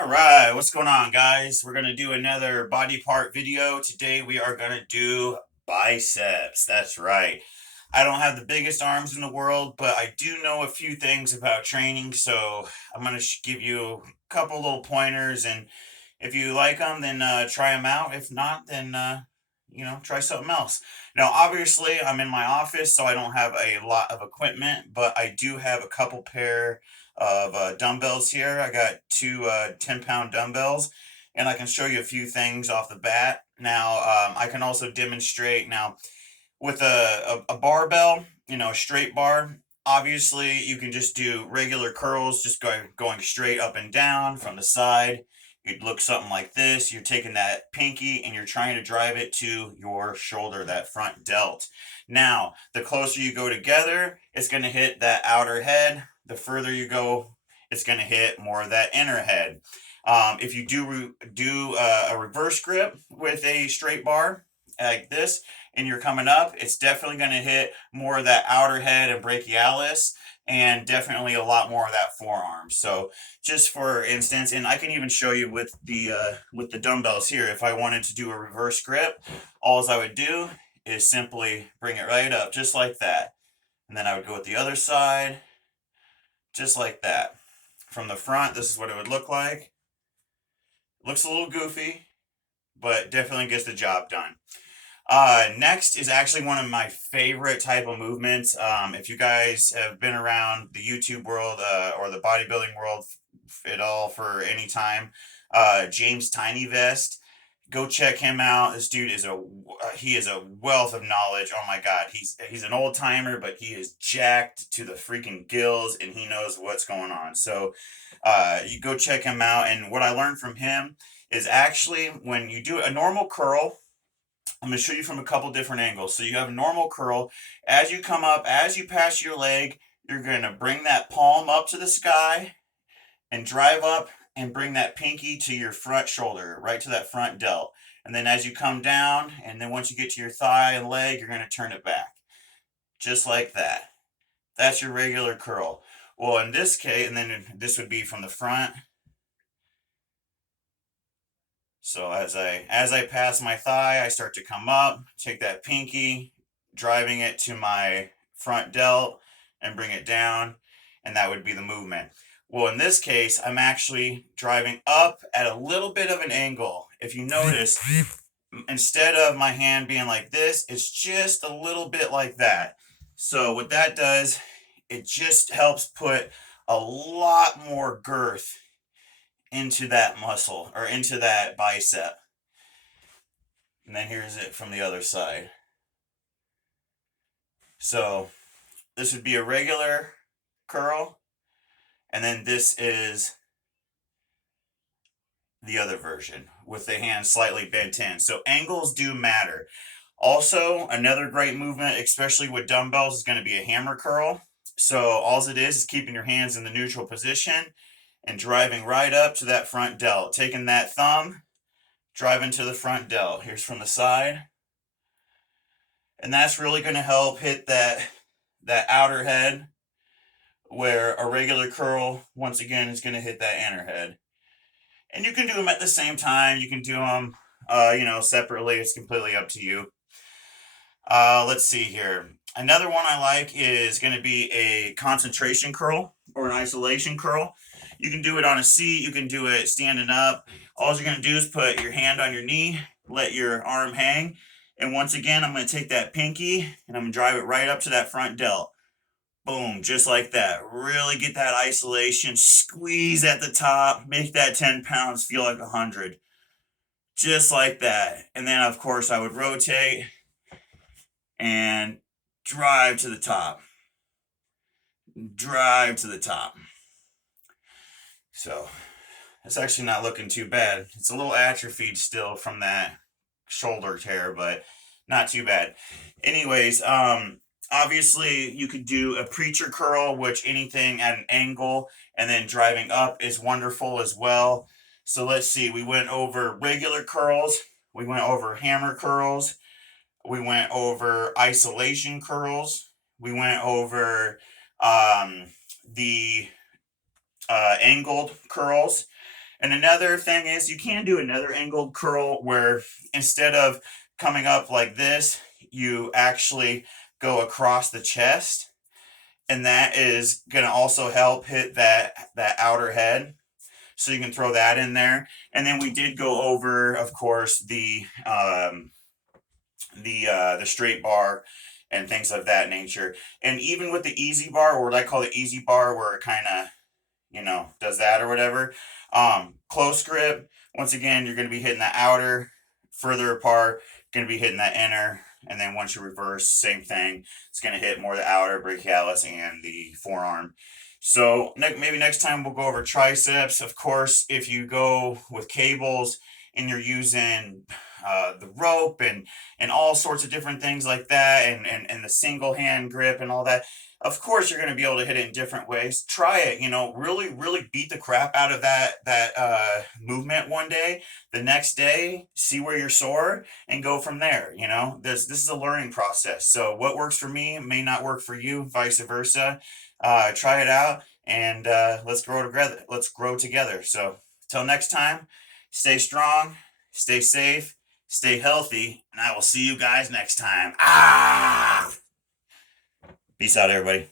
All right, what's going on, guys? We're going to do another body part video. Today, we are going to do biceps. That's right. I don't have the biggest arms in the world, but I do know a few things about training. So, I'm going to give you a couple little pointers. And if you like them, then try them out. If not, then, try something else. Now, obviously, I'm in my office, so I don't have a lot of equipment, but I do have a couple pair of dumbbells here. I got two 10-pound dumbbells, and I can show you a few things off the bat. Now, I can also demonstrate now with a barbell, a straight bar. Obviously, you can just do regular curls, just going straight up and down from the side. You'd look something like this. You're taking that pinky and you're trying to drive it to your shoulder, that front delt. Now, the closer you go together, it's going to hit that outer head. The further you go, it's going to hit more of that inner head. If you do a reverse grip with a straight bar like this, and you're coming up, it's definitely going to hit more of that outer head and brachialis, and definitely a lot more of that forearm. So, just for instance, and I can even show you with the dumbbells here. If I wanted to do a reverse grip, all I would do is simply bring it right up, just like that, and then I would go with the other side, just like that. From the front, this is what it would look like. It looks a little goofy, but definitely gets the job done. Next is actually one of my favorite type of movements. If you guys have been around the YouTube world or the bodybuilding world at all for any time, James Tiny Vest, go check him out. This dude is he is a wealth of knowledge. Oh my God, he's an old timer, but he is jacked to the freaking gills, and he knows what's going on. So, you go check him out. And what I learned from him is actually when you do a normal curl. I'm going to show you from a couple different angles. So you have a normal curl. As you come up, as you pass your leg, you're going to bring that palm up to the sky and drive up and bring that pinky to your front shoulder, right to that front delt. And then as you come down, and then once you get to your thigh and leg, you're going to turn it back. Just like that. That's your regular curl. Well, in this case, and then this would be from the front. So as I pass my thigh, I start to come up, take that pinky, driving it to my front delt and bring it down, and that would be the movement. Well, in this case, I'm actually driving up at a little bit of an angle. If you notice, instead of my hand being like this, it's just a little bit like that. So what that does, it just helps put a lot more girth into that muscle or into that bicep. And then here's it from the other side. So this would be a regular curl, and then this is the other version with the hand slightly bent in. So angles do matter. Also, another great movement, especially with dumbbells, is going to be a hammer curl. So all it is keeping your hands in the neutral position and driving right up to that front delt, taking that thumb, driving to the front delt. Here's from the side. And that's really going to help hit that outer head, where a regular curl once again is going to hit that inner head. And you can do them at the same time. You can do them separately. It's completely up to you. Let's see here. Another one I like is going to be a concentration curl or an isolation curl. You can do it on a seat. You can do it standing up. All you're going to do is put your hand on your knee, let your arm hang. And once again, I'm going to take that pinky and I'm going to drive it right up to that front delt. Boom, just like that. Really get that isolation. Squeeze at the top. Make that 10 pounds feel like 100. Just like that. And then, of course, I would rotate and drive to the top. Drive to the top. So, it's actually not looking too bad. It's a little atrophied still from that shoulder tear, but not too bad. Anyways, obviously you could do a preacher curl, which anything at an angle and then driving up is wonderful as well. So let's see, we went over regular curls, we went over hammer curls, we went over isolation curls, we went over the angled curls. And another thing is you can do another angled curl where instead of coming up like this, you actually go across the chest, and that is going to also help hit that outer head. So you can throw that in there. And then we did go over, of course, the straight bar and things of that nature. And even with the easy bar, or what I call the easy bar, where it kind of does that or whatever. Close grip, once again, you're going to be hitting the outer, further apart, going to be hitting that inner, and then once you reverse, same thing. It's going to hit more the outer brachialis and the forearm. So maybe next time we'll go over triceps. Of course, if you go with cables and you're using the rope and all sorts of different things like that, and the single hand grip and all that, of course you're going to be able to hit it in different ways. Try it, really beat the crap out of that movement one day. The next day, see where you're sore and go from there. This is a learning process. So what works for me may not work for you, vice versa. Try it out, and let's grow together. So till next time, stay strong, stay safe, stay healthy, and I will see you guys next time. Peace out, everybody.